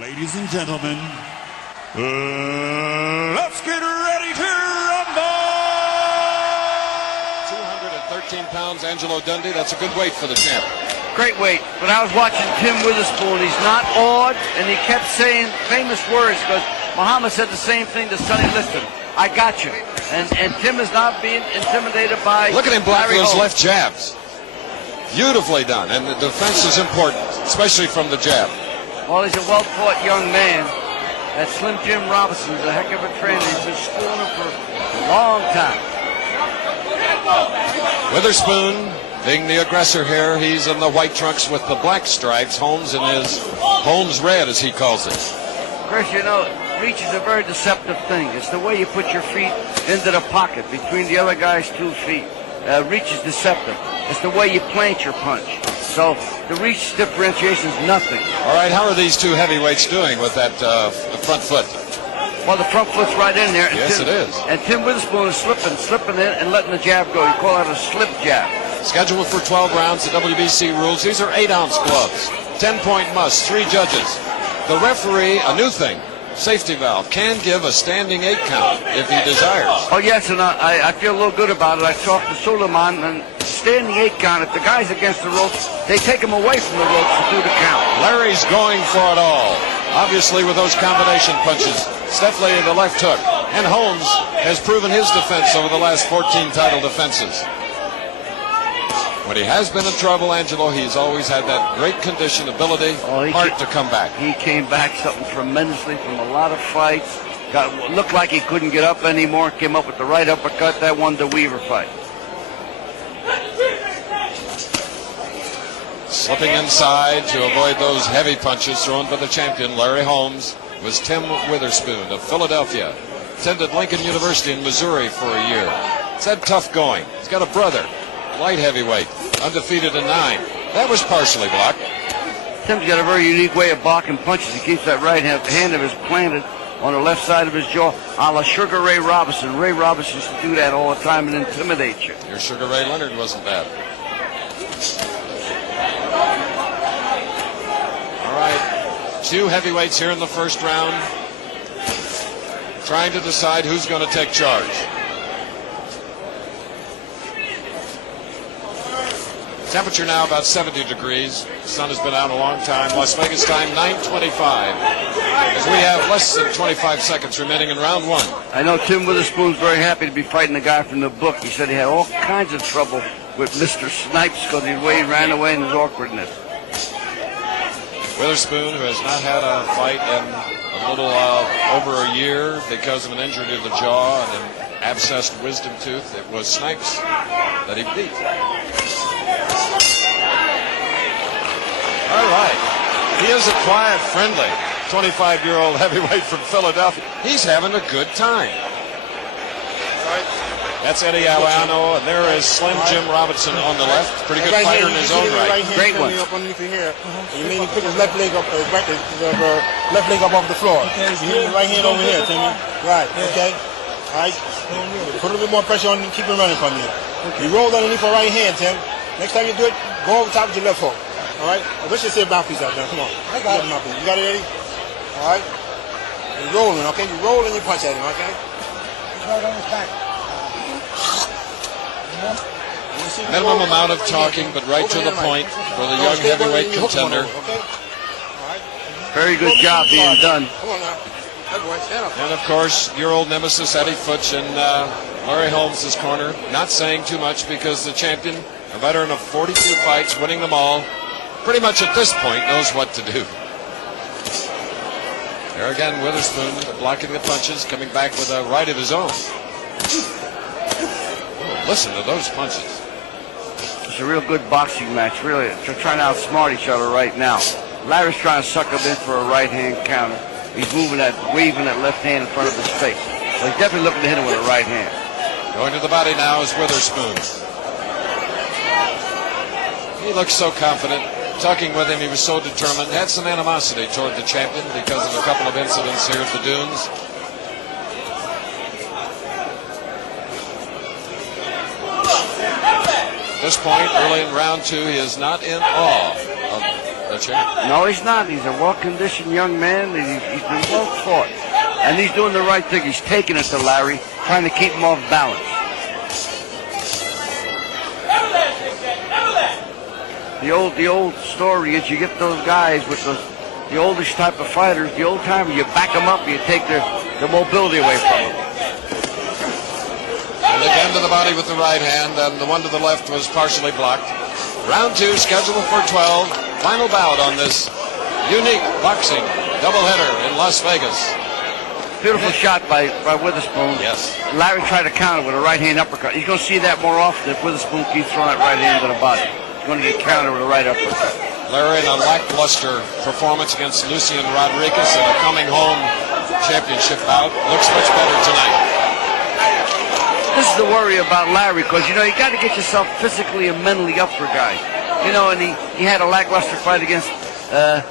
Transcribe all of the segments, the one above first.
Ladies and gentlemen, let's get ready to rumble! 213 pounds, Angelo Dundee. That's a good weight for the champ. Great weight. But I was watching Tim Witherspoon. He's not awed, and he kept saying famous words because Muhammad said the same thing to Sonny Liston. I got you. And Tim is not being intimidated by Look at him block Larry those Holmes. left jabs. Beautifully done. And the defense is important, especially from the jab. Well, he's a well-taught young man. That Slim Jim Robinson's a heck of a trainer. He's been schooling him for a long time. Witherspoon being the aggressor here. He's in the white trunks with the black stripes. Holmes in his Holmes red, as he calls it. Chris, you know, reach is a very deceptive thing. It's the way you put your feet into the pocket between the other guy's 2 feet. Reach is deceptive. It's the way you plant your punch. So the reach differentiation is nothing. All right, how are these two heavyweights doing with that the front foot? Well, the front foot's right in there. And Yes, it is. And Tim Witherspoon is slipping in and letting the jab go. You call that a slip jab. Scheduled for 12 rounds, the WBC rules. These are 8-ounce gloves. 10-point must, 3 judges. The referee, a new thing, safety valve, can give a standing 8 count if he desires. Oh, yes, and I feel a little good about it. I talked to Suleiman, and standing 8 count, if the guy's against the ropes, they take him away from the ropes to do the count. Larry's going for it all, obviously with those combination punches. Definitely the left hook. And Holmes has proven his defense over the last 14 title defenses. When he has been in trouble, Angelo, he's always had that great condition, ability, heart to come back. He came back something tremendously from a lot of fights. Looked like he couldn't get up anymore. Came up with the right uppercut. That won the Weaver fight. Slipping inside to avoid those heavy punches thrown by the champion, Larry Holmes, was Tim Witherspoon of Philadelphia. Attended Lincoln University in Missouri for a year. He's had tough going. He's got a brother, light heavyweight, undefeated in 9. That was partially blocked. Tim's got a very unique way of blocking punches. He keeps that right hand of his planted on the left side of his jaw, a la Sugar Ray Robinson. Ray Robinson used to do that all the time and intimidate you. Your Sugar Ray Leonard wasn't bad. All right, 2 heavyweights here in the first round, trying to decide who's going to take charge. Temperature now about 70 degrees. The sun has been out a long time. Las Vegas time 9:25. As we have less than 25 seconds remaining in round 1. I know Tim Witherspoon's very happy to be fighting the guy from the book. He said he had all kinds of trouble with Mr. Snipes because of the way he ran away and his awkwardness. Witherspoon, who has not had a fight in a little over a year because of an injury to the jaw and an abscessed wisdom tooth. It was Snipes that he beat. All right. He is a quiet, friendly 25-year-old heavyweight from Philadelphia. He's having a good time. That's Eddie Alano, and there is Slim Jim Robinson on the left. Pretty good fighter in his own right. Great one. Up underneath here. You mean he put his left leg up, left leg up off the floor. You hit his right hand over here, Timmy. Right. Okay. All right. Put a little bit more pressure on him. Keep him running from you. You roll underneath your right hand, Tim. Next time you do it, go over top with your left hook. All right. Let's just say a mouthpiece out there. Come on. I got it. You got it, Eddie? All right. You're rolling, okay? You roll and you punch at him, okay? Right on his back. Minimum amount of talking, but right to the point for the young heavyweight contender. Very good job being done. Come on now. And of course, your old nemesis Eddie Futch in Larry Holmes' corner. Not saying too much because the champion, a veteran of 42 fights, winning them all, pretty much at this point knows what to do. There again, Witherspoon blocking the punches, coming back with a right of his own. Oh, listen to those punches. It's a real good boxing match, really. They're trying to outsmart each other right now. Larry's trying to suck him in for a right-hand counter. He's waving that left hand in front of his face. So he's definitely looking to hit him with a right hand. Going to the body now is Witherspoon. He looks so confident. Talking with him, he was so determined. Had some animosity toward the champion because of a couple of incidents here at the Dunes. At this point, early in round 2, he is not in awe of the the champ. No, he's not. He's a well-conditioned young man. He's been well taught. And he's doing the right thing. He's taking it to Larry, trying to keep him off balance. The old story is you get those guys with the oldish type of fighters, the old timer, you back them up, you take their mobility away from them. And again to the body with the right hand, and the one to the left was partially blocked. Round 2 scheduled for 12. Final bout on this unique boxing doubleheader in Las Vegas. Beautiful shot by Witherspoon. Yes. Larry tried to counter with a right-hand uppercut. He's going to see that more often if Witherspoon keeps throwing that right hand to the body. He's going to get countered with a right uppercut. Larry in a lackluster performance against Lucien Rodriguez in a coming home championship bout. Looks much better tonight. This is the worry about Larry, because, you know, you got to get yourself physically and mentally up for guys. You know, and he had a lackluster fight against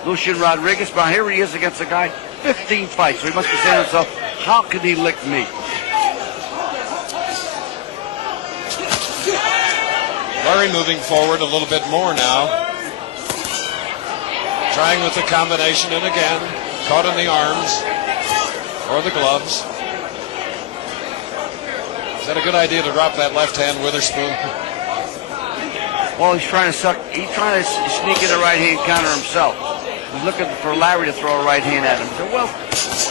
Lucien Rodriguez, but here he is against a guy, 15 fights. So he must be saying to himself, how can he lick me? Larry moving forward a little bit more now. Trying with the combination, and again, caught in the arms or the gloves. Is that a good idea to drop that left hand, Witherspoon? Well, he's trying to sneak in a right hand counter himself. He's looking for Larry to throw a right hand at him. He's a well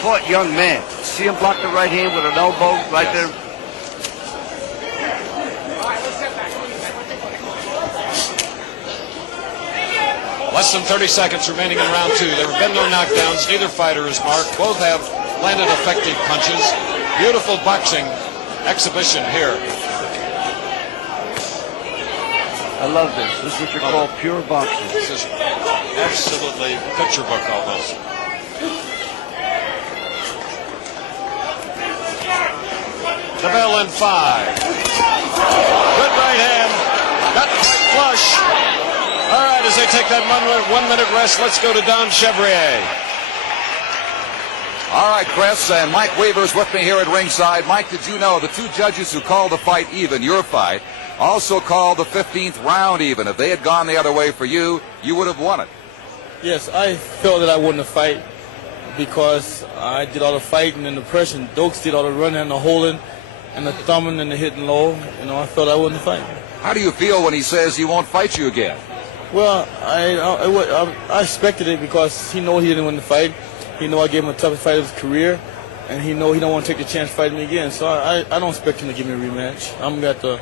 taught young man. See him block the right hand with an elbow right there. Less than 30 seconds remaining in round 2. There have been no knockdowns. Neither fighter is marked. Both have landed effective punches. Beautiful boxing exhibition here. I love this. This is what you call pure boxing. This is absolutely picture book almost. The bell in 5. Good right hand. Got the right flush. All right, as they take that 1 minute rest, let's go to Don Chevrier. All right, Chris, and Mike Weaver's with me here at ringside. Mike, did you know the 2 judges who called the fight even, your fight, also called the 15th round even? If they had gone the other way for you, you would have won it. Yes, I felt that I wouldn't have fight because I did all the fighting and the pressure. Dokes did all the running and the holding and the thumbing and the hitting low. You know, I felt I wouldn't fight. How do you feel when he says he won't fight you again? Well, I expected it because he know he didn't win the fight. He know I gave him the toughest fight of his career, and he know he don't want to take the chance fighting me again. So I don't expect him to give me a rematch. I'm going to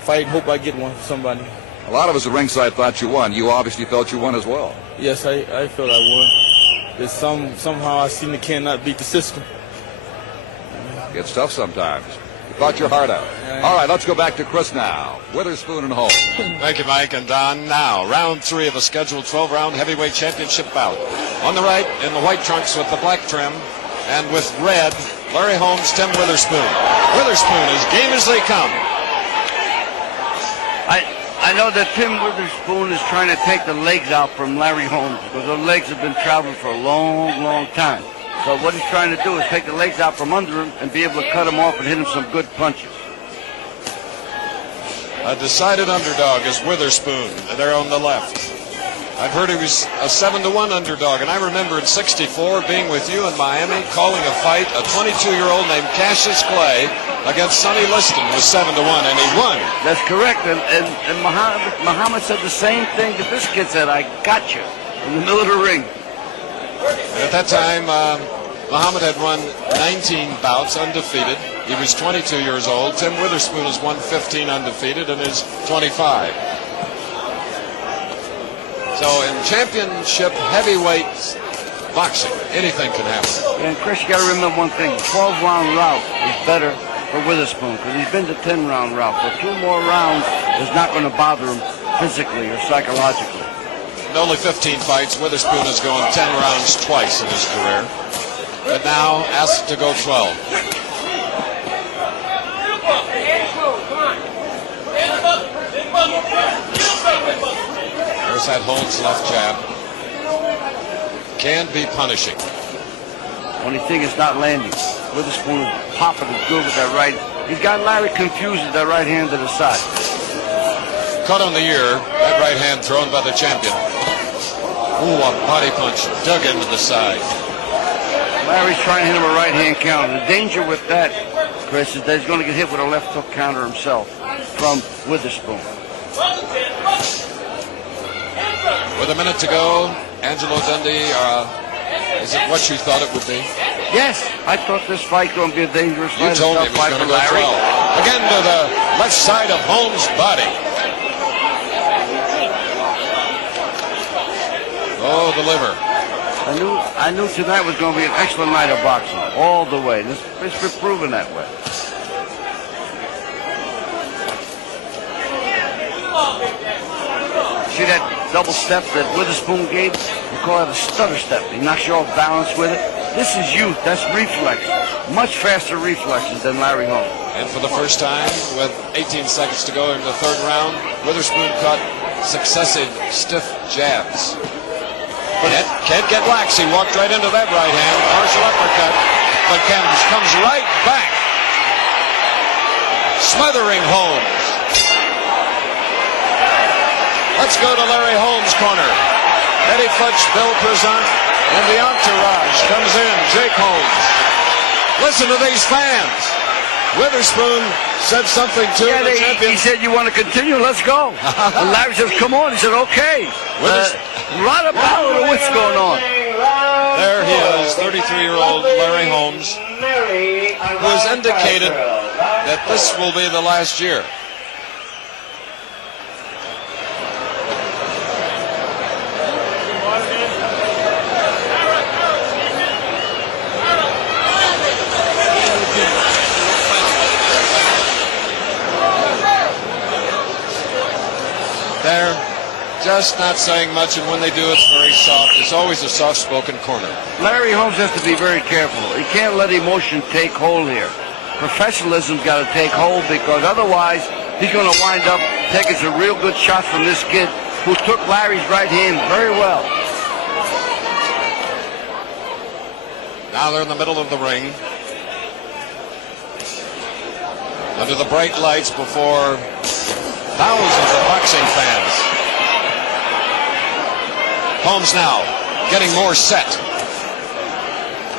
fight and hope I get one from somebody. A lot of us at ringside thought you won. You obviously felt you won as well. Yes, I felt I won. There's somehow I seem to cannot beat the system. It's tough sometimes. You fought your heart out. All right, let's go back to Chris now. Witherspoon and Holmes. Thank you, Mike and Don. Now, round 3 of a scheduled 12-round heavyweight championship bout. On the right, in the white trunks with the black trim, and with red, Larry Holmes, Tim Witherspoon. Witherspoon as game as they come. I know that Tim Witherspoon is trying to take the legs out from Larry Holmes because the legs have been traveling for a long, long time. So what he's trying to do is take the legs out from under him and be able to cut him off and hit him some good punches. A decided underdog is Witherspoon there on the left. I've heard he was a 7-1 underdog, and I remember in '64 being with you in Miami, calling a fight. A 22-year-old named Cassius Clay against Sonny Liston was 7-1, and he won. That's correct, and Muhammad said the same thing that this kid said. I got you in the middle of the ring. And at that time, Muhammad had won 19 bouts undefeated. He was 22 years old. Tim Witherspoon has won 15 undefeated and is 25. So in championship heavyweight boxing, anything can happen. And Chris, you got to remember one thing. 12-round route is better for Witherspoon because he's been to 10-round route. So 2 more rounds is not going to bother him physically or psychologically. In only 15 fights, Witherspoon has gone 10 rounds twice in his career, but now asked to go 12. There's that Holmes left jab. Can be punishing. Only thing is not landing. Witherspoon is popping it good with that right. He's got Larry confused with that right hand to the side. Cut on the ear, that right hand thrown by the champion. Ooh, a body punch dug into the side. Larry's trying to hit him a right-hand counter. The danger with that, Chris, is that he's going to get hit with a left hook counter himself from Witherspoon. With a minute to go, Angelo Dundee, is it what you thought it would be? Yes, I thought this fight going to be a dangerous You fight. told me it was going to go 12. Again to the left side of Holmes' body. Oh, the liver. I knew tonight was going to be an excellent night of boxing, all the way. It's been proven that way. See that double step that Witherspoon gave? You call it a stutter step. He knocks you off balance with it. This is youth. That's reflex. Much faster reflexes than Larry Holmes. And for the first time, with 18 seconds to go in the third round, Witherspoon caught successive stiff jabs. Can't get lax. He walked right into that right hand. Partial uppercut. But comes right back. Smothering Holmes. Let's go to Larry Holmes' corner. Eddie Futch, Bill Prezant, and the entourage comes in. Jake Holmes. Listen to these fans. Witherspoon said something to the champion. He said, "You want to continue? Let's go." And Larry says, "Come on." He said, "Okay." A lot of power to what's going on. There he is, 33-year-old Larry Holmes, who has indicated that this will be the last year. They're just not saying much, and when they do, it's very soft. It's always a soft-spoken corner. Larry Holmes has to be very careful. He can't let emotion take hold here. Professionalism's got to take hold, because otherwise he's going to wind up taking some real good shots from this kid who took Larry's right hand very well. Now they're in the middle of the ring, under the bright lights before thousands of boxing fans. Holmes now getting more set.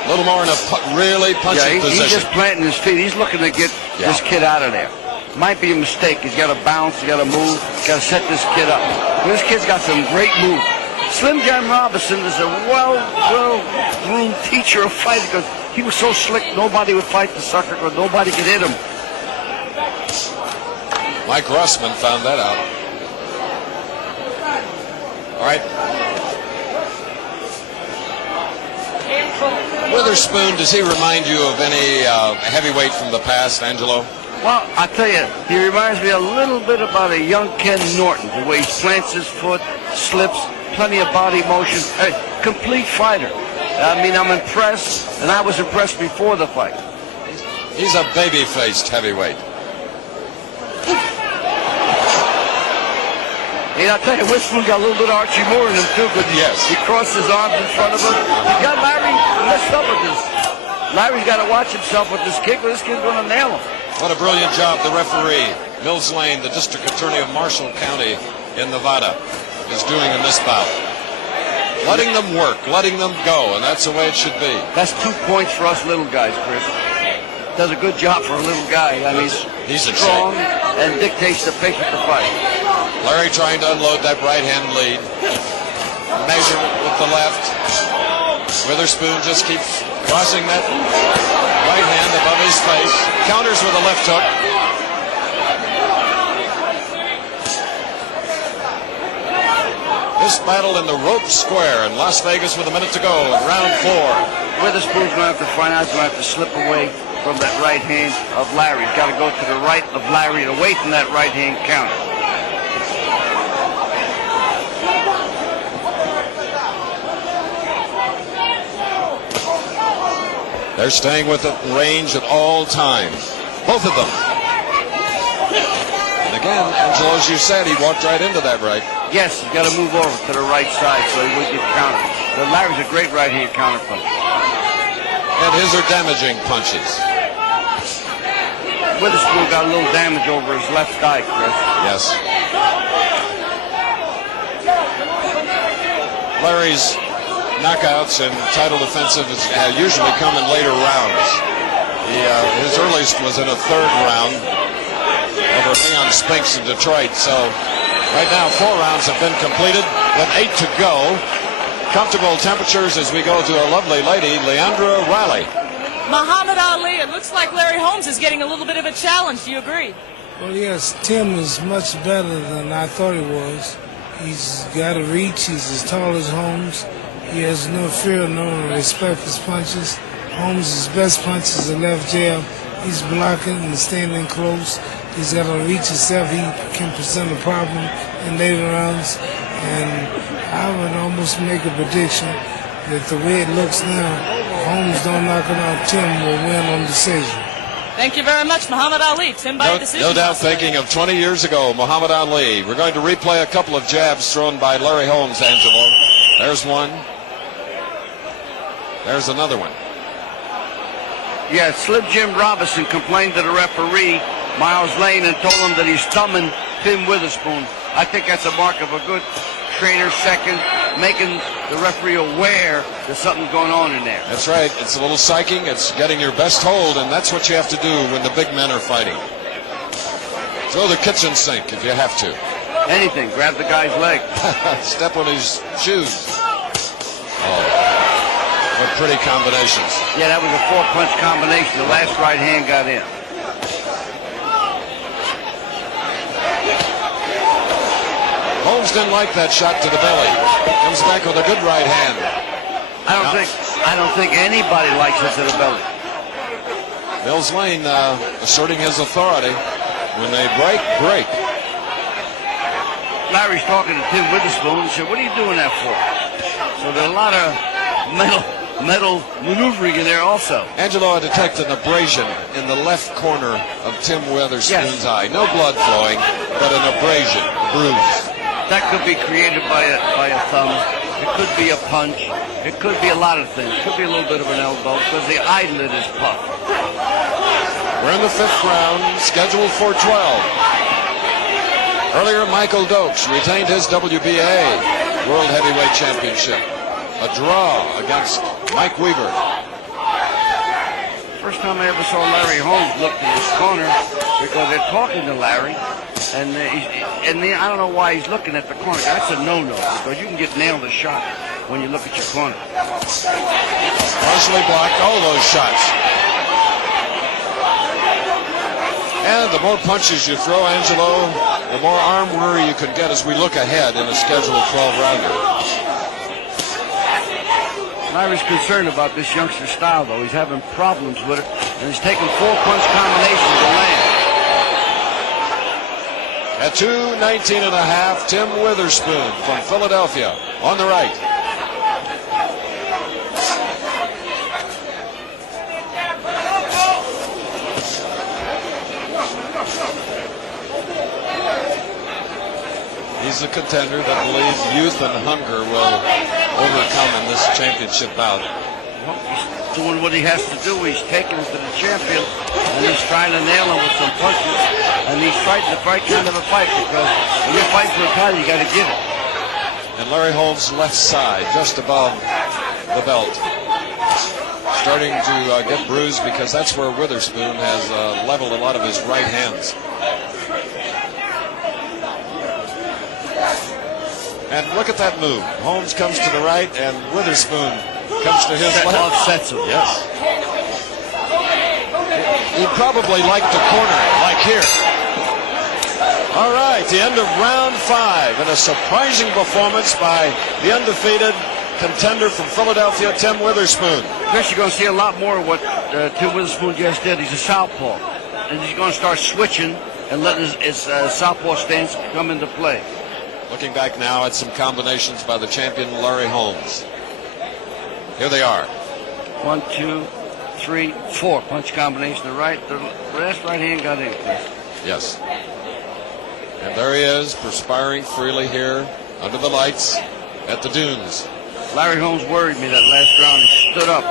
A little more in a really punching position. He's just planting his feet. He's looking to get this kid out of there. Might be a mistake. He's got to bounce. He's got to move. Got to set this kid up. This kid's got some great moves. Slim John Robinson is a well-groomed teacher of fighting, because he was so slick nobody would fight the sucker, because nobody could hit him. Mike Russman found that out. All right. Witherspoon, does he remind you of any heavyweight from the past, Angelo? Well, I tell you, he reminds me a little bit about a young Ken Norton, the way he plants his foot, slips, plenty of body motion, complete fighter. I mean, I'm impressed, and I was impressed before the fight. He's a baby-faced heavyweight. And I tell you, Witherspoon got a little bit of Archie Moore in him too, because he crossed his arms in front of him. He got Larry messed up with this. Larry's got to watch himself with this kick, or this kid's going to nail him. What a brilliant job the referee, Mills Lane, the district attorney of Marshall County in Nevada, is doing in this bout. Letting them work, letting them go, and that's the way it should be. That's 2 points for us little guys, Chris. Does a good job for a little guy. I mean, he's strong and dictates the pace of the fight. Larry trying to unload that right-hand lead. Measurement with the left. Witherspoon just keeps crossing that right hand above his face. Counters with a left hook. This battle in the rope square in Las Vegas with a minute to go in round 4. Witherspoon's going to have to find out. He's going to have to slip away from that right hand of Larry. He's got to go to the right of Larry and away from that right hand counter. They're staying with the range at all times. Both of them. And again, Angelo, as you said, he walked right into that right. Yes, he's got to move over to the right side so he wouldn't get countered. But Larry's a great right-hand counter puncher. And his are damaging punches. Witherspoon got a little damage over his left eye, Chris. Yes. Larry's knockouts and title defensive usually come in later rounds. His earliest was in a third round over Leon Spinks in Detroit. So right now 4 rounds have been completed with 8 to go. Comfortable temperatures as we go to a lovely lady, Leandra Riley. Muhammad Ali, it looks like Larry Holmes is getting a little bit of a challenge. Do you agree? Well, yes, Tim is much better than I thought he was. He's got a reach. He's as tall as Holmes. He has no fear, no respect for his punches. Holmes' best punch is a left jab. He's blocking and standing close. He's got a reach himself. He can present a problem in later rounds. And I would almost make a prediction that the way it looks now, Holmes don't knock him out, Tim will win on decision. Thank you very much, Muhammad Ali. Tim by decision. No doubt thinking of 20 years ago, Muhammad Ali. We're going to replay a couple of jabs thrown by Larry Holmes, Angelo. There's one. There's another one. Yeah, Slim Jim Robinson complained to the referee, Miles Lane, and told him that he's thumbing Tim Witherspoon. I think that's a mark of a good trainer, second, making the referee aware there's something going on in there. That's right. It's a little psyching. It's getting your best hold, and that's what you have to do when the big men are fighting. Throw the kitchen sink if you have to. Anything. Grab the guy's leg. Step on his shoes. Oh, what pretty combinations. Yeah, that was a 4-punch combination. The last right hand got in. Holmes didn't like that shot to the belly. Comes back with a good right hand. I don't think anybody likes it to the belly. Mills Lane asserting his authority. When they break, break. Larry's talking to Tim Witherspoon and said, "What are you doing that for?" So there's a lot of metal maneuvering in there also. Angelo, I detect an abrasion in the left corner of Tim Witherspoon's eye. No blood flowing, but an abrasion, a bruise. That could be created by a thumb. It could be a punch. It could be a lot of things. It could be a little bit of an elbow because the eyelid is puffed. We're in the 5th round, scheduled for 12. Earlier, Michael Dokes retained his WBA World Heavyweight Championship. A draw against Mike Weaver. First time I ever saw Larry Holmes look in this corner because they're talking to Larry. And I don't know why he's looking at the corner. That's a no-no because you can get nailed a shot when you look at your corner. Partially blocked all those shots. And the more punches you throw, Angelo, the more arm worry you can get as we look ahead in a scheduled 12-rounder. Larry's concerned about this youngster's style, though. He's having problems with it, and he's taking 4-punch combinations to land. At 219.5, Tim Witherspoon from Philadelphia on the right. He's a contender that believes youth and hunger will overcome in this championship bout. Well, he's doing what he has to do. He's taking it to the champion, and he's trying to nail him with some punches. And he's fighting the right kind of a fight because when you fight for a title, you got to give it. And Larry Holmes' left side, just above the belt, starting to get bruised because that's where Witherspoon has leveled a lot of his right hands. And look at that move. Holmes comes to the right, and Witherspoon comes to his left. Offsets him. Yes. He'd probably like to corner it, like here. All right, the end of round 5, and a surprising performance by the undefeated contender from Philadelphia, Tim Witherspoon. Chris, you're going to see a lot more of what Tim Witherspoon just did. He's a southpaw, and he's going to start switching and letting his southpaw stance come into play. Looking back now at some combinations by the champion Larry Holmes. Here they are. 1, 2, 3, 4 punch combination. The last right hand got in, Chris. Yes. And there he is, perspiring freely here under the lights at the dunes. Larry Holmes worried me that last round. He stood up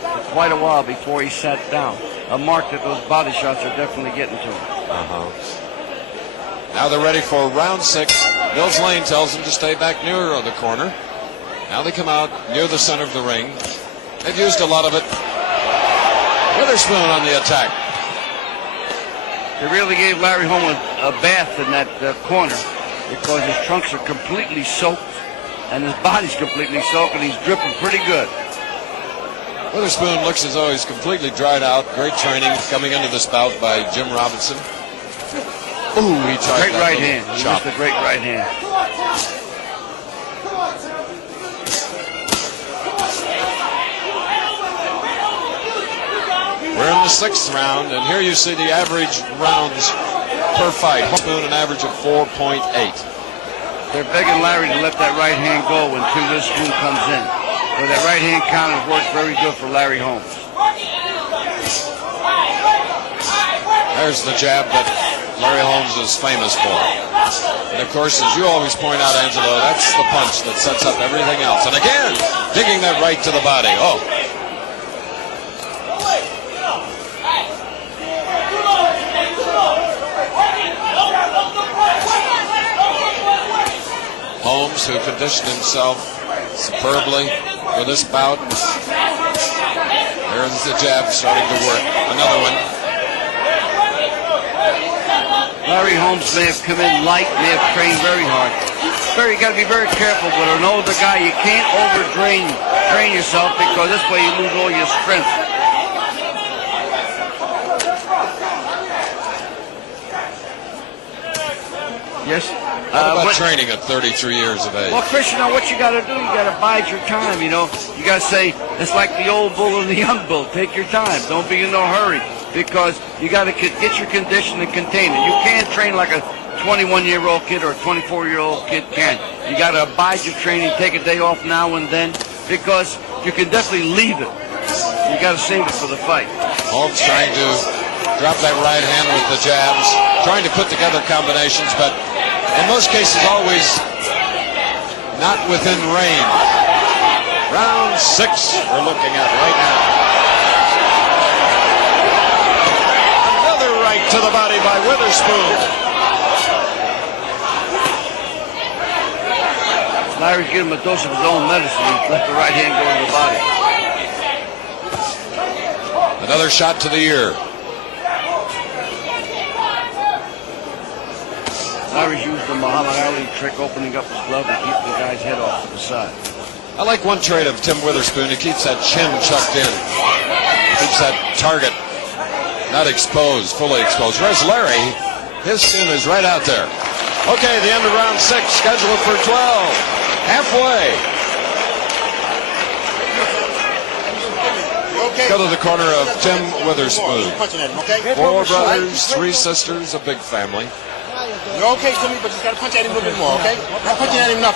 for quite a while before he sat down. A mark that those body shots are definitely getting to him. Now they're ready for round 6. Mills Lane tells him to stay back nearer the corner. Now they come out near the center of the ring. They've used a lot of it. Witherspoon on the attack. They really gave Larry Holmes a bath in that corner because his trunks are completely soaked and his body's completely soaked and he's dripping pretty good. Witherspoon looks as though he's completely dried out. Great training coming into this bout by Jim Robinson. Ooh, he tried Great that right little hand. He chop. missed a great right hand. We're in the 6th round, and here you see the average rounds per fight. Witherspoon an average of 4.8. They're begging Larry to let that right hand go when Tim Witherspoon comes in. But that right hand counter worked very good for Larry Holmes. There's the jab that Larry Holmes is famous for. And of course, as you always point out, Angelo, that's the punch that sets up everything else. And again, digging that right to the body. Oh. Holmes, who conditioned himself superbly for this bout. There's the jab starting to work. Another one. Larry Holmes may have come in light, may have trained very hard. You got to be very careful with an older guy. You can't train yourself because this way you lose all your strength. Yes. What about training at 33 years of age? Well, Chris, you know what you got to do? You got to bide your time. You know, you got to say it's like the old bull and the young bull. Take your time. Don't be in no hurry because you got to get your condition and contain it. You can't train like a 21-year-old kid or a 24-year-old kid can. You got to abide your training. Take a day off now and then because you can definitely leave it. You got to save it for the fight. Holmes trying to drop that right hand with the jabs, trying to put together combinations, but in most cases always not within range. Round 6 we're looking at right now. Another right to the body by Witherspoon. Larry's giving him a dose of his own medicine. He let the right hand go in the body. Another shot to the ear. Larry's used the Muhammad Ali trick, opening up his glove and keeping the guy's head off to the side. I like one trait of Tim Witherspoon. He keeps that chin tucked in. Keeps that target not exposed, fully exposed. Whereas Larry, his chin is right out there. Okay, the end of round 6, scheduled for 12. Halfway. Okay. Go to the corner of Tim Witherspoon. You're punching at him, okay? 4 brothers, 3 sisters, a big family. You're okay, Timmy, but you got to punch at him a little bit more, okay? Not punching at him enough.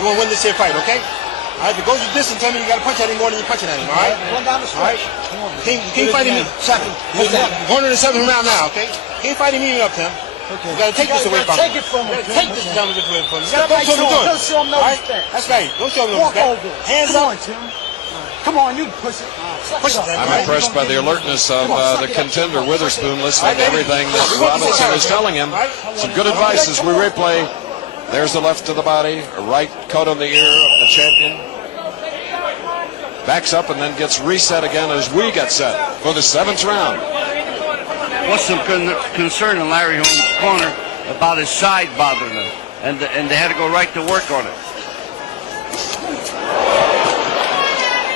You want to win this here fight, okay? All right, if it goes your distance, Timmy, you got to punch at him more than you're punching at him, all right? One down the stretch. All right? You can't fight him. You're going to the 7th round now, okay? You can't fight him even up, Tim. Okay. You got to take this away from him. Take it from him. Take this away from him. Step right to him. Don't show him no respect. That's right. Don't show him no Walk respect. over. Hands Come up. on, Tim. Come on, you push it. Push it. I'm impressed by the alertness of the contender Witherspoon, listening to everything that Robinson is telling him. Some good advice as we replay. There's the left to the body, a right cut on the ear of the champion. Backs up and then gets reset again as we get set for the 7th round. What's some concern in Larry Holmes' corner about his side bothering him, and they had to go right to work on it.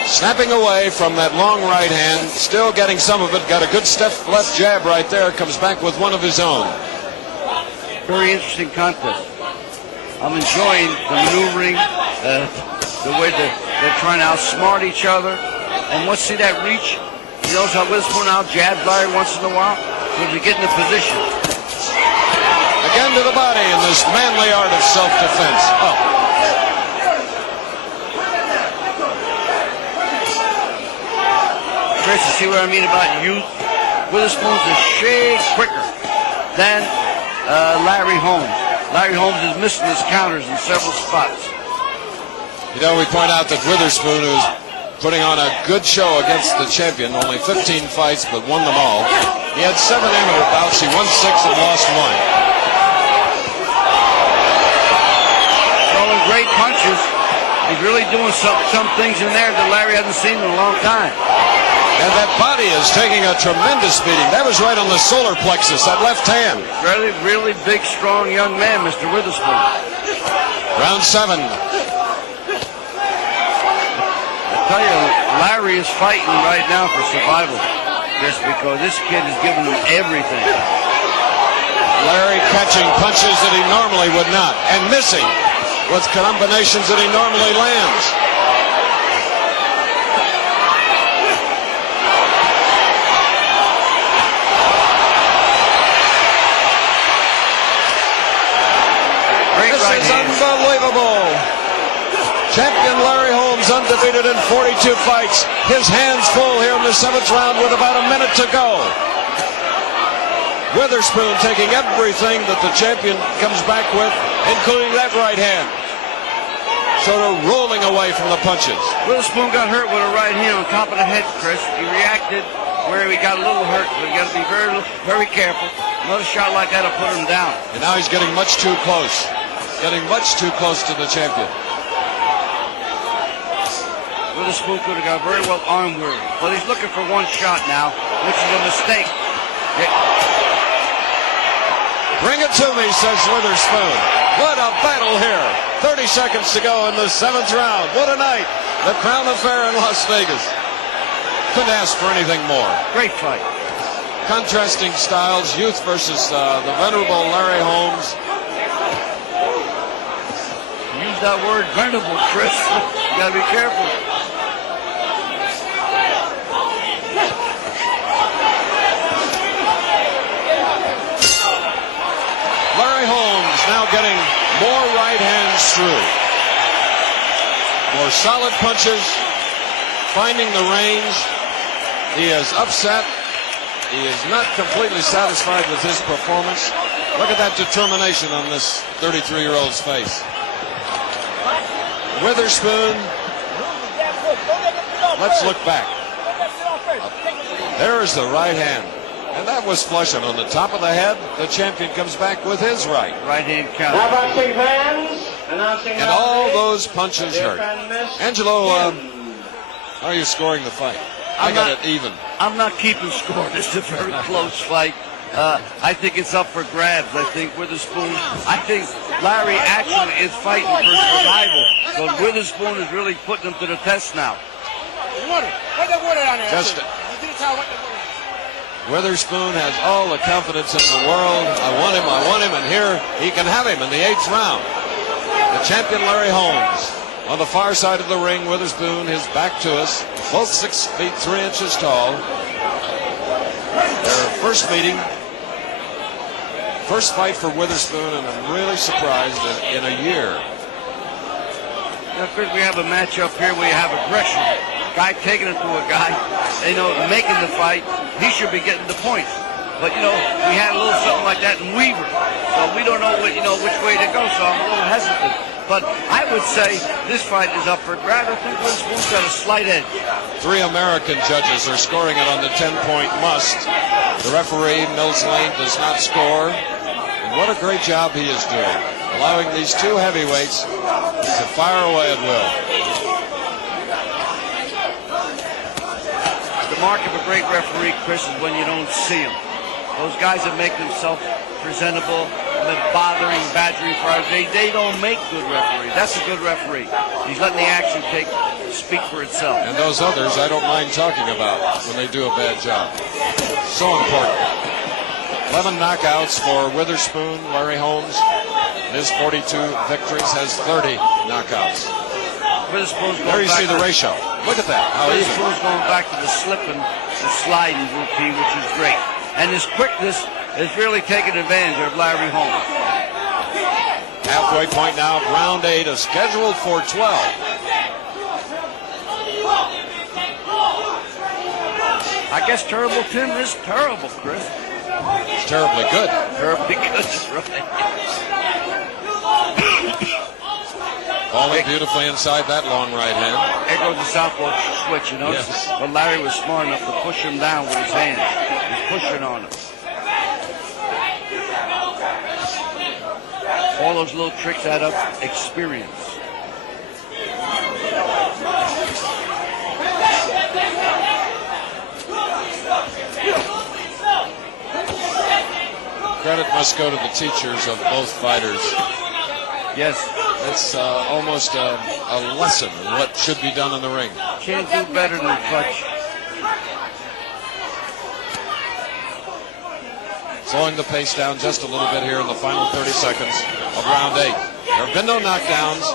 Snapping away from that long right hand, still getting some of it, got a good step left jab right there, comes back with one of his own. Very interesting contest. I'm enjoying the maneuvering, the way they're trying to outsmart each other. And once you see that reach, you notice how Witherspoon out jabs Larry once in a while? So to get in the position. Again to the body in this manly art of self-defense. Oh. Chris, you see what I mean about youth? Witherspoon's a shade quicker than Larry Holmes. Larry Holmes is missing his counters in several spots. You know, we point out that Witherspoon, who's putting on a good show against the champion, only 15 fights but won them all. He had 7 amateur bouts. He won 6 and lost 1. Throwing great punches. He's really doing some things in there that Larry hasn't seen in a long time. And that body is taking a tremendous beating. That was right on the solar plexus, that left hand. Really, really big, strong young man, Mr. Witherspoon. Round 7. I tell you, Larry is fighting right now for survival. Just because this kid is giving him everything. Larry catching punches that he normally would not, and missing with combinations that he normally lands. This is unbelievable. Champion Larry Holmes undefeated in 42 fights. His hands full here in the 7th round with about a minute to go. Witherspoon taking everything that the champion comes back with, including that right hand. Sort of rolling away from the punches. Witherspoon got hurt with a right hand on top of the head, Chris. He reacted where he got a little hurt, but you got to be very, very careful. Another shot like that will put him down. And now he's getting much too close. Getting much too close to the champion. Witherspoon could have got very well arm weary, but he's looking for one shot now, which is a mistake. Bring it to me, says Witherspoon. What a battle here. 30 seconds to go in the 7th round. What a night. The Crown Affair in Las Vegas. Couldn't ask for anything more. Great fight. Contrasting styles, youth versus the venerable Larry Holmes. Use that word venerable, Chris. You gotta be careful. Larry Holmes now getting more right hands through. More solid punches, finding the range. He is upset. He is not completely satisfied with his performance. Look at that determination on this 33-year-old's face. Witherspoon. Let's look back. There is the right hand. And that was flush, and on the top of the head, the champion comes back with his right. Right hand count. And all those punches hurt. Angelo, how are you scoring the fight? I got it even. I'm not keeping score. This is a very close fight. I think it's up for grabs. I think Witherspoon, I think Larry actually is fighting for survival. So Witherspoon is really putting him to the test now. Just Witherspoon has all the confidence in the world. I want him, and here he can have him in the 8th round. The champion Larry Holmes. On the far side of the ring, Witherspoon, his back to us, both 6 feet 3 inches tall. Their first meeting, first fight for Witherspoon, and I'm really surprised that in a year. I think we have a matchup here where you have aggression. Guy taking it to a guy, making the fight. He should be getting the points. But, we had a little something like that in Weaver. So we don't know, which way to go, so I'm a little hesitant. But I would say this fight is up for grabs. I think Witherspoon's got a slight edge. 3 American judges are scoring it on the 10-point must. The referee, Mills Lane, does not score. And what a great job he is doing, allowing these 2 heavyweights to fire away at will. The mark of a great referee, Chris, is when you don't see him. Those guys that make themselves presentable and then badgering fighters, they don't make good referees. That's a good referee. He's letting the action speak for itself. And those others I don't mind talking about when they do a bad job. So important. 11 knockouts for Witherspoon. Larry Holmes, in his 42 victories, has 30 knockouts. There you see the ratio. Look at that. How easy. Witherspoon's going back to the slipping and sliding routine, which is great. And his quickness is really taking advantage of Larry Holmes. Halfway point now, round 8 is scheduled for 12. I guess Terrible Tim is terrible, Chris. It's terribly good. Terribly good, that's right. Falling beautifully inside that long right hand. There goes the southpaw switch, you notice? Yes. But Larry was smart enough to push him down with his hands. He's pushing on him. All those little tricks add up experience. credit must go to the teachers of both fighters. Yes. It's almost a lesson in what should be done in the ring. Can't do better than clutch. Slowing the pace down just a little bit here in the final 30 seconds of round 8. There have been no knockdowns,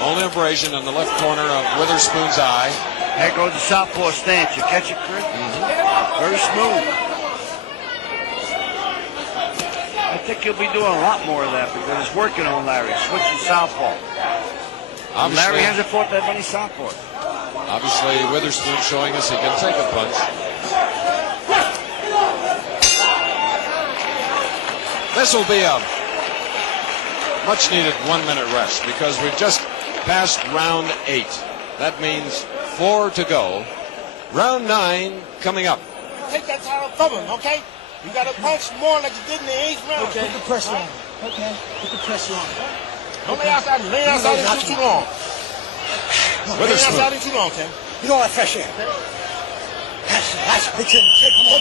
only abrasion in the left corner of Witherspoon's eye. There goes the southpaw stance. You catch it, Chris? Very smooth. I think he'll be doing a lot more of that because it's working on Larry, switching southpaw. Larry hasn't fought that many southpaws. Obviously, Witherspoon showing us he can take a punch. This will be a much-needed 1-minute rest because we've just passed round 8. That means 4 to go. Round 9 coming up. Take that title from him, okay? You got to punch more like you did in the 8th round. Okay. Put the pressure on. Okay. Put the pressure on. Don't lay outside him too long. Lay outside him too long, Tim. You don't want fresh air. That's pitching.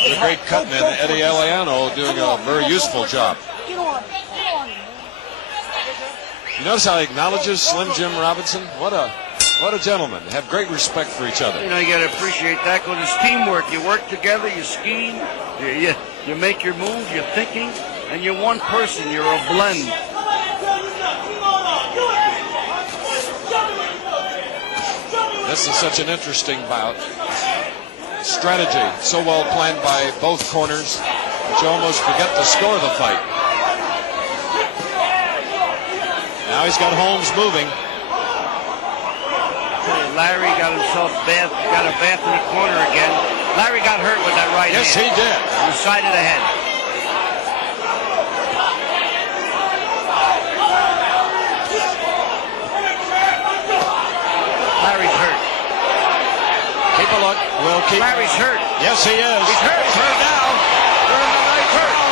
The great cutman, Eddie Eliano, doing a very useful job. Get on. You notice how he acknowledges Slim Jim Robinson? What a gentleman. They have great respect for each other. You know, you got to appreciate that because it's teamwork. You work together, you scheme, you make your move, you're thinking, and you're one person. You're a blend. This is such an interesting bout. Strategy so well planned by both corners that you almost forget to score the fight. Now he's got Holmes moving. Larry got himself got a bath in the corner again. Larry got hurt with that right hand. Yes, he did. On the side of the head. Larry's hurt. Keep a look. We'll keep. Larry's hurt. Yes, he is. He's hurt. He's hurt now. They're in the ninth round.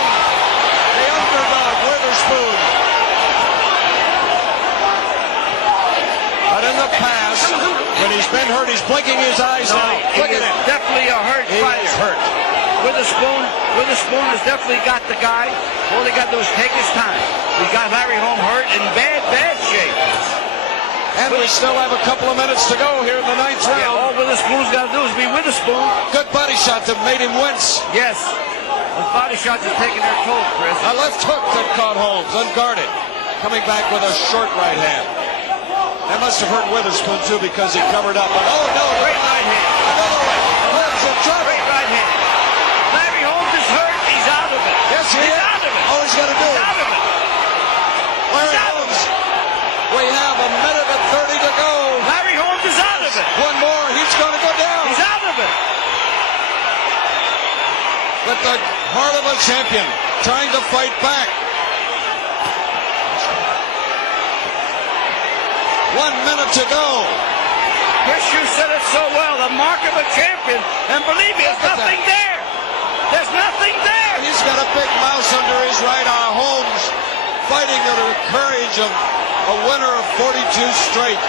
The underdog, Witherspoon. But in the past, when he's been hurt, he's blinking his eyes now. Look at him. Definitely a hurt fighter. He's hurt. Witherspoon has definitely got the guy. All he got to do is take his time. He got Larry Holmes hurt in bad shape. And we still have a couple of minutes to go here in the 9th round. Yeah, all Witherspoon's got to do is be Witherspoon. Good body shot that made him wince. Yes. Those body shots are taking their toll, Chris. A left hook that caught Holmes, unguarded. Coming back with a short right hand. That must have hurt Witherspoon, too, because he covered up. But, oh, no. Great right hand. Another one. Holmes in trouble. Great right hand. Larry Holmes is hurt. He's out of it. Yes, he is. Out of it. All he's got to do He's is. out of it. Larry Holmes. We have a minute and 30 to go. Larry Holmes is out of it. One more. He's going to go down. He's out of it. But the heart of a champion trying to fight back. 1 minute to go. Chris, you said it so well. The mark of a champion. And believe me, there's nothing there. There's nothing there. He's got a big mouse under his right eye. Holmes fighting under the courage of a winner of 42 straight.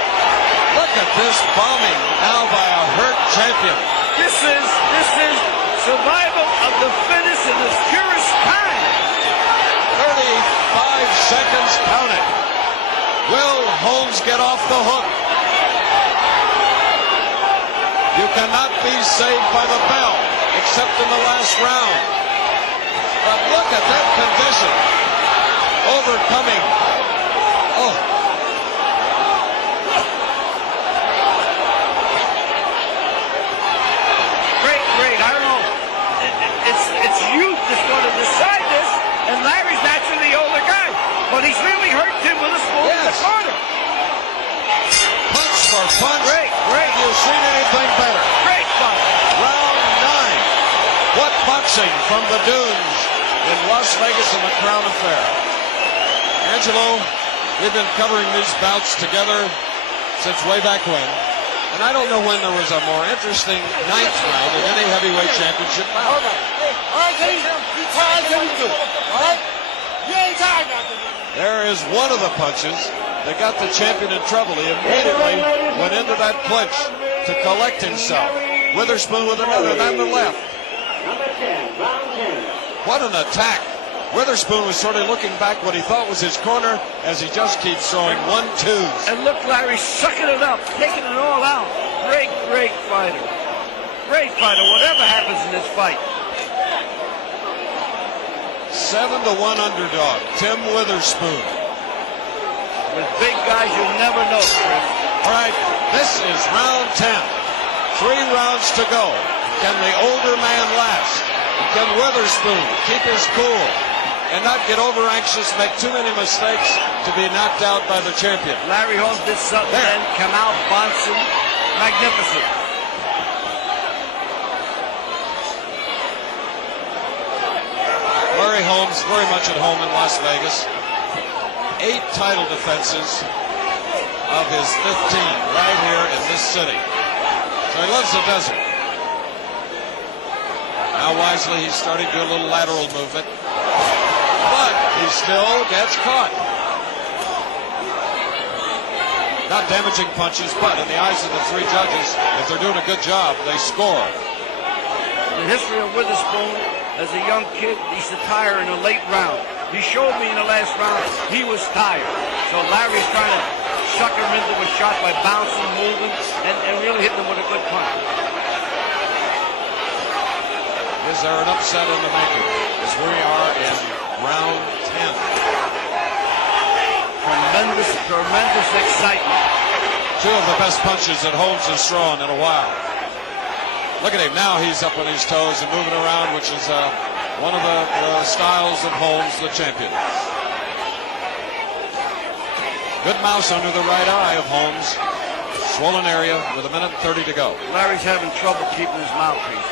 Look at this bombing now by a hurt champion. This is survival of the fittest in its purest kind. 35 seconds counted. Will Holmes get off the hook? You cannot be saved by the bell, except in the last round. But look at that condition. Overcoming. Oh. Great. I don't know. It's youth that's going to decide this, and Larry's naturally the older guy. But he's really hurt Tim Witherspoon in the corner. Punch for punch. Great. Have you seen anything better? Great fight. Round 9. What boxing from the dunes in Las Vegas and the Crown Affair. Angelo, we've been covering these bouts together since way back when. And I don't know when there was a more interesting 9th round in any heavyweight championship bout. All right, Kenny. You tired, then we do it. All right? You ain't tired now, Kenny. There is one of the punches that got the champion in trouble. He immediately went into that clinch to collect himself. Witherspoon with another, and then the left. What an attack Witherspoon was sort of looking back what he thought was his corner as he just keeps throwing 1-2s. And look, Larry, sucking it up, taking it all out. Great, great fighter. Great fighter, whatever happens in this fight. 7-1 underdog, Tim Witherspoon. With big guys, you never know, Chris. All right, this is round 10. 3 rounds to go. Can the older man last? Can Witherspoon keep his cool and not get over anxious, make too many mistakes to be knocked out by the champion? Larry Holmes did something then, come out bouncing, magnificent. Larry Holmes very much at home in Las Vegas. 8 title defenses of his 15 right here in this city. So he loves the desert. Now wisely he's starting to do a little lateral movement. But he still gets caught. Not damaging punches, but in the eyes of the 3 judges, if they're doing a good job, they score. The history of Witherspoon, as a young kid, he used to tire in a late round. He showed me in the last round he was tired. So Larry's trying to sucker him into a shot by bouncing, moving, and really hitting him with a good punch. Is there an upset in the making as we are in round 10? Tremendous, tremendous excitement. 2 of the best punches that Holmes has thrown in a while. Look at him now, he's up on his toes and moving around, which is one of the styles of Holmes, the champion. Good mouse under the right eye of Holmes. Swollen area with 1:30 to go. Larry's having trouble keeping his mouthpiece.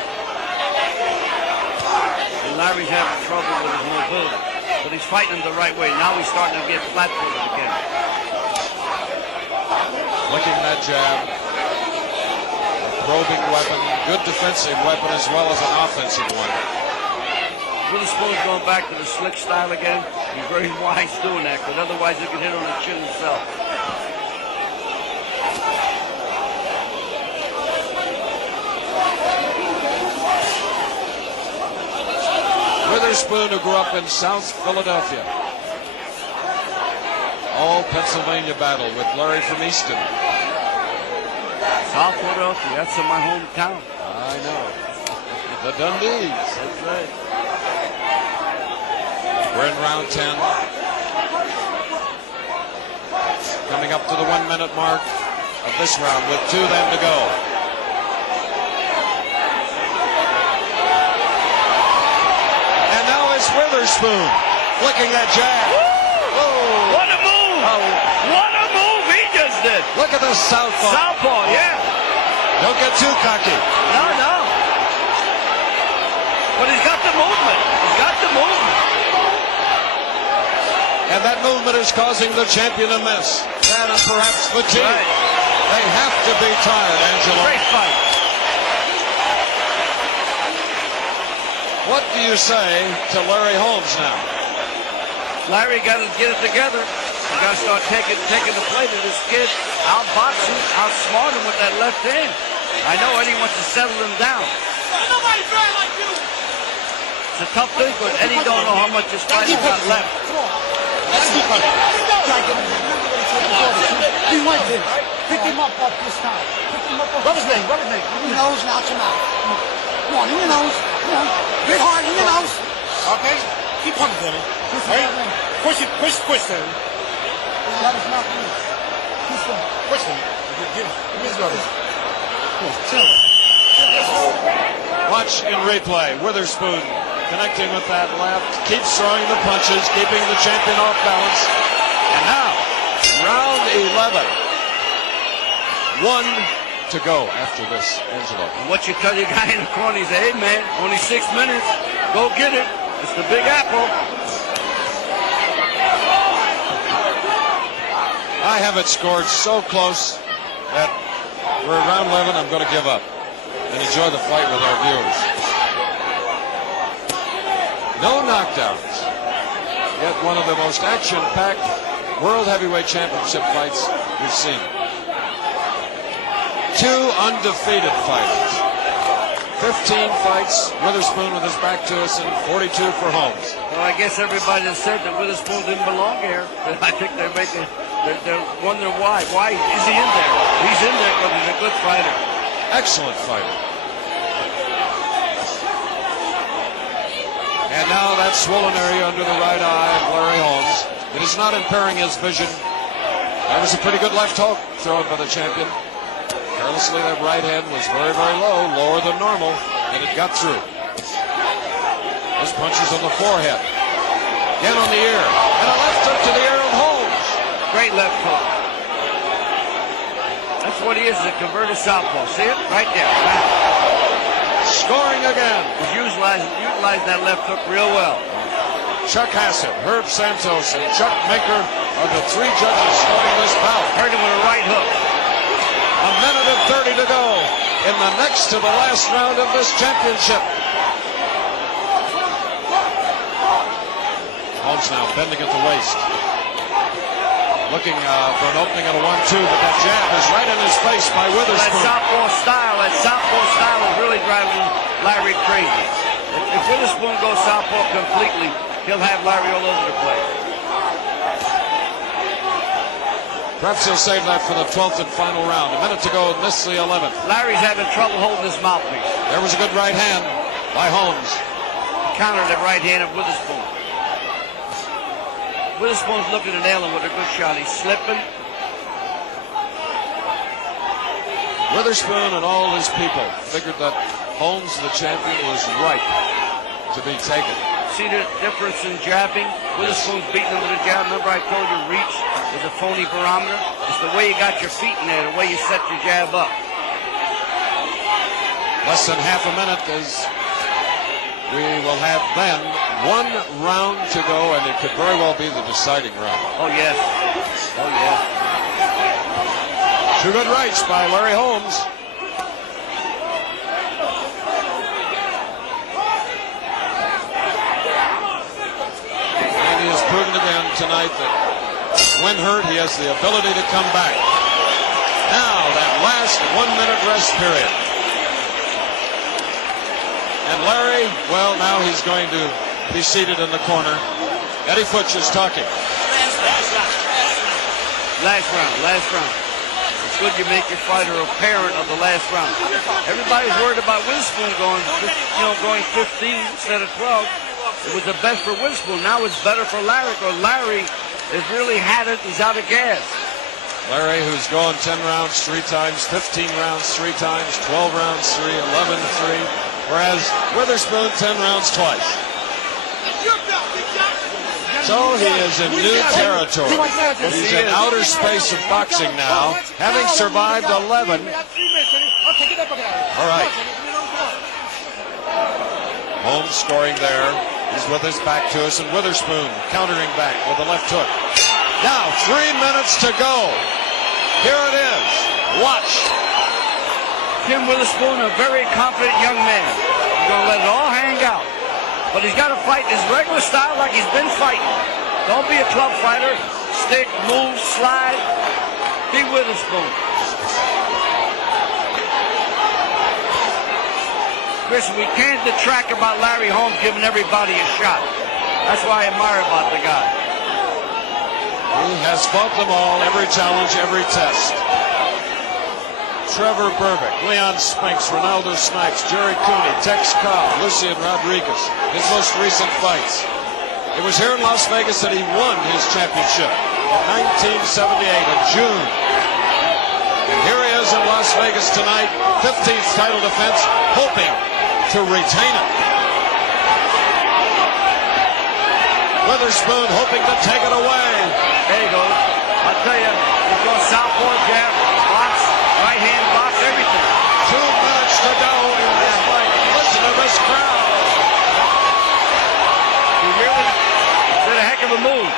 And Larry's having trouble with his mobility. But he's fighting the right way. Now he's starting to get flat-footed again. Flicking that jab. Probing weapon. Good defensive weapon as well as an offensive one. Witherspoon's going back to the slick style again. He's very wise doing that, because otherwise he could hit on the chin himself. Witherspoon, who grew up in South Philadelphia. All Pennsylvania battle with Larry from Easton. South Philadelphia, that's in my hometown. I know. The Dundees. That's right. We're in round 10. Coming up to the 1-minute mark of this round with 2 then to go. And now it's Witherspoon flicking that jab. Woo! What a move! What a move he just did! Look at the southpaw. Southpaw, yeah. Don't get too cocky. No, no. But he's got the movement. He's got the movement. And that movement is causing the champion to miss. That and perhaps fatigue. Right. They have to be tired, Angelo. Great fight. What do you say to Larry Holmes now? Larry got to get it together. You got to start taking the plate of this kid, outboxing, outsmart him with that left hand. I know Eddie wants to settle him down. Nobody trying like you. It's a tough thing, but Eddie don't know how much this fight has got left. He went in. Pick him up this time. Pick him up. Rub his leg. Rub his leg. In your nose and out your mouth. Come on, in your nose. Come on. Hit hard in your nose. Okay? Keep punching, Timmy. Right? Push it. Push, Timmy. Got his mouth in. Push him. Give me his rubber. Come on, chill. Watch in replay. Witherspoon connecting with that left, keeps throwing the punches, keeping the champion off balance. And now, round 11. 1 to go after this, Angelo. And what you tell your guy in the corner, he say, hey man, only 6 minutes. Go get it. It's the Big Apple. I have it scored so close that we're at round 11. I'm going to give up and enjoy the fight with our viewers. No knockdowns. Yet one of the most action-packed World Heavyweight Championship fights we've seen. 2 undefeated fighters. 15 fights, Witherspoon with his back to us, and 42 for Holmes. Well, I guess everybody has said that Witherspoon didn't belong here. I think they're wondering why. Why is he in there? He's in there because he's a good fighter. Excellent fighter. And now that swollen area under the right eye of Larry Holmes. It is not impairing his vision. That was a pretty good left hook thrown by the champion. Carelessly, that right hand was very, very low, lower than normal, and it got through. Those punches on the forehead. Again on the ear. And a left hook to the ear of Holmes. Great left hook. That's what he is, a converted southpaw. See it? Right there. Back. Scoring again. He's utilizing that left hook real well. Chuck Hassett, Herb Santos, and Chuck Maker are the three judges starting this bout. Hurt him with a right hook. A minute and 30 to go in the next to the last round of this championship. Holmes now bending at the waist. Looking for an opening at a 1-2, but that jab is right in his face by Witherspoon. That southpaw style is really driving Larry crazy. If Witherspoon goes southpaw completely, he'll have Larry all over the place. Perhaps he'll save that for the 12th and final round. A minute to go, and this is the 11th. Larry's having trouble holding his mouthpiece. There was a good right hand by Holmes. Countered the right hand of Witherspoon. Witherspoon's looking to nail him with a good shot. He's slipping. Witherspoon and all his people figured that Holmes, the champion, was ripe to be taken. See the difference in jabbing? Witherspoon's beating him with a jab. Remember I told you reach is a phony barometer? It's the way you got your feet in there, the way you set your jab up. Less than half a minute as we will have then one round to go, and it could very well be the deciding round. Oh, yes. Oh, yes. Two good rights by Larry Holmes. And he has proven again tonight that when hurt, he has the ability to come back. Now, that last 1 minute rest period. And Larry, well, now he's going to be seated in the corner. Eddie Futch is talking. Last round. It's good you make your fighter a parent of the last round. Everybody's worried about Witherspoon going 15 instead of 12. It was the best for Witherspoon. Now it's better for Larry, because Larry has really had it. He's out of gas. Larry, who's gone 10 rounds 3 times, 15 rounds 3 times, 12 rounds 3, 11 3, whereas Witherspoon 10 rounds twice. So he is in new territory. He's in outer space of boxing now, having survived 11. All right. Holmes scoring there. He's with his back to us, and Witherspoon countering back with a left hook. Now 3 minutes to go. Here it is. Watch. Tim Witherspoon, a very confident young man. He's going to let it all hang out. But he's got to fight his regular style like he's been fighting. Don't be a club fighter. Stick, move, slide. Be Witherspoon. Chris, we can't detract about Larry Holmes giving everybody a shot. That's what I admire about the guy. He has fought them all, every challenge, every test. Trevor Berbick, Leon Spinks, Ronaldo Snipes, Jerry Cooney, Tex Cobb, Lucian Rodriguez, his most recent fights. It was here in Las Vegas that he won his championship in 1978 in June. And here he is in Las Vegas tonight, 15th title defense, hoping to retain it. Witherspoon hoping to take it away. There you go. I'll tell you, he's going southpaw jab, box, right hand box, everything. 2 minutes to go in this fight. Listen to this crowd. He really did a heck of a move.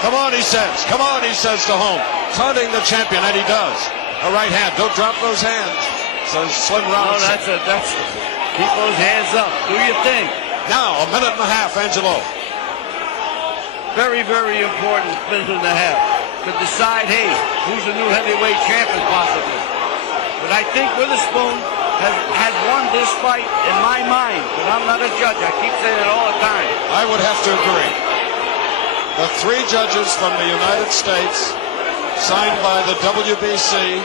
Come on, he says. Come on, he says to Holmes. Taunting the champion, and he does. A right hand. Don't drop those hands, says Slim Robinson. No, that's keep those hands up. Do your thing. Now, a minute and a half, Angelo. Very, very important minute and a half to decide, hey, who's the new heavyweight champion possibly. But I think Witherspoon has won this fight in my mind. But I'm not a judge. I keep saying it all the time. I would have to agree. The 3 judges from the United States, signed by the WBC,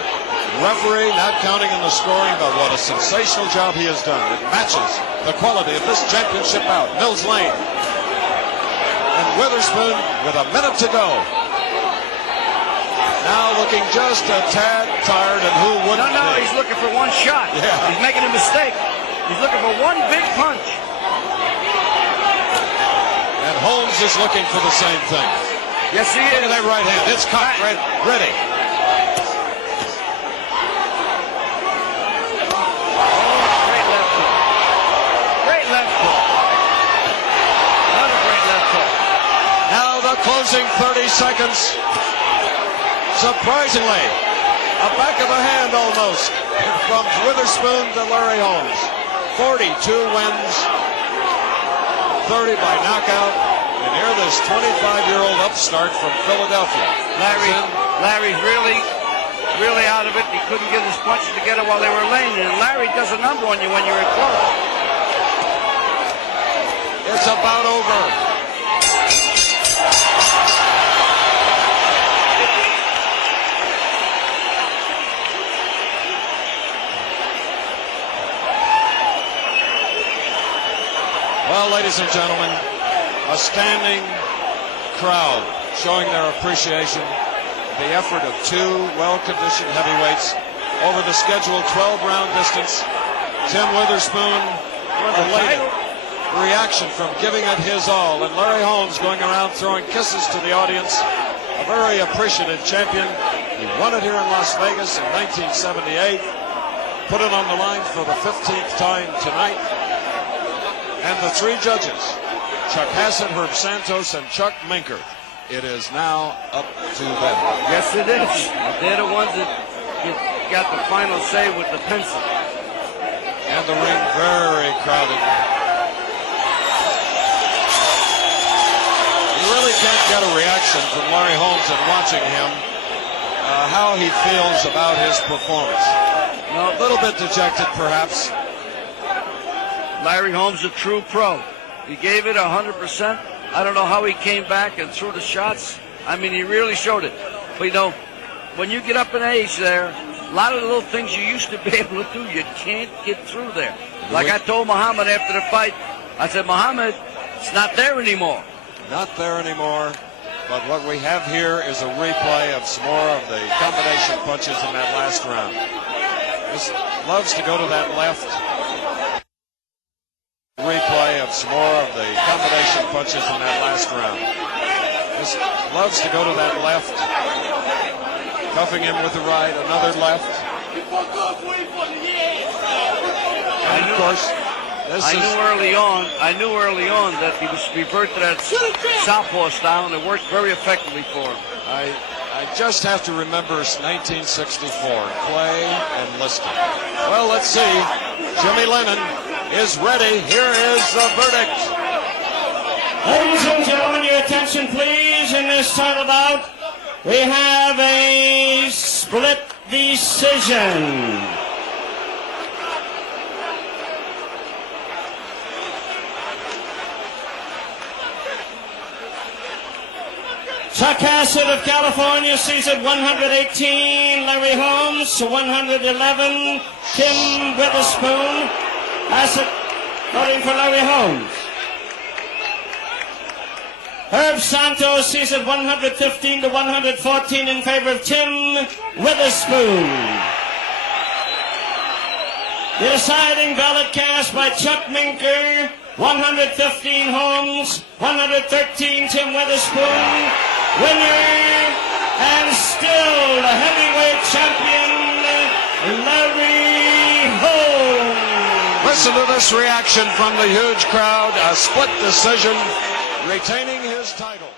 referee not counting in the scoring, but what a sensational job he has done. It matches the quality of this championship bout. Mills Lane and Witherspoon with a minute to go. Now looking just a tad tired, and who wouldn't No, be? he's looking for one shot. Yeah. He's making a mistake. He's looking for one big punch. And Holmes is looking for the same thing. Yes, he Look is. at that right hand. It's cocked, ready. Great left hook. Great left hook. Another great left hook. Now the closing 30 seconds. Surprisingly, a back of the hand almost from Witherspoon to Larry Holmes. 42 wins, 30 by knockout. And here this 25-year-old upstart from Philadelphia. Larry's really out of it. He couldn't get his punches together while they were laying. And Larry does a number on you when you're in close. It's about over. Well, ladies and gentlemen, a standing crowd showing their appreciation of the effort of 2 well-conditioned heavyweights over the scheduled 12-round distance. Tim Witherspoon, elated reaction from giving it his all, and Larry Holmes going around throwing kisses to the audience. A very appreciative champion. He won it here in Las Vegas in 1978. Put it on the line for the 15th time tonight. And the 3 judges, Chuck Hassett, Herb Santos, and Chuck Minker. It is now up to them. Yes, it is. They're the ones that got the final say with the pencil. And the ring very crowded. You really can't get a reaction from Larry Holmes in watching him, how he feels about his performance. No, a little bit dejected, perhaps. Larry Holmes, a true pro. He gave it 100%. I don't know how he came back and threw the shots. I mean, he really showed it. But, you know, when you get up in age there, a lot of the little things you used to be able to do, you can't get through there. Like I told Muhammad after the fight, I said, Muhammad, it's not there anymore. Not there anymore. But what we have here is a replay of some more of the combination punches in that last round. Just loves to go to that left. Replay of some more of the combination punches in that last round. Just loves to go to that left. Cuffing him with the right, another left. And of course, I knew early on that he was revert to that southpaw style, and it worked very effectively for him. I just have to remember 1964, Clay and Lister. Well, let's see. Jimmy Lennon is ready. Here is the verdict. Ladies and gentlemen, your attention please. In this title bout, we have a split decision. Chuck Hassett of California sees it 118. Larry Holmes 111. Tim Witherspoon. Hassett voting for Larry Holmes. Herb Santos sees it 115 to 114 in favor of Tim Witherspoon. The deciding ballot cast by Chuck Minker. 115 Holmes, 113 Tim Witherspoon. Winner and still the heavyweight champion, Larry Holmes. Listen to this reaction from the huge crowd. A split decision, retaining his title.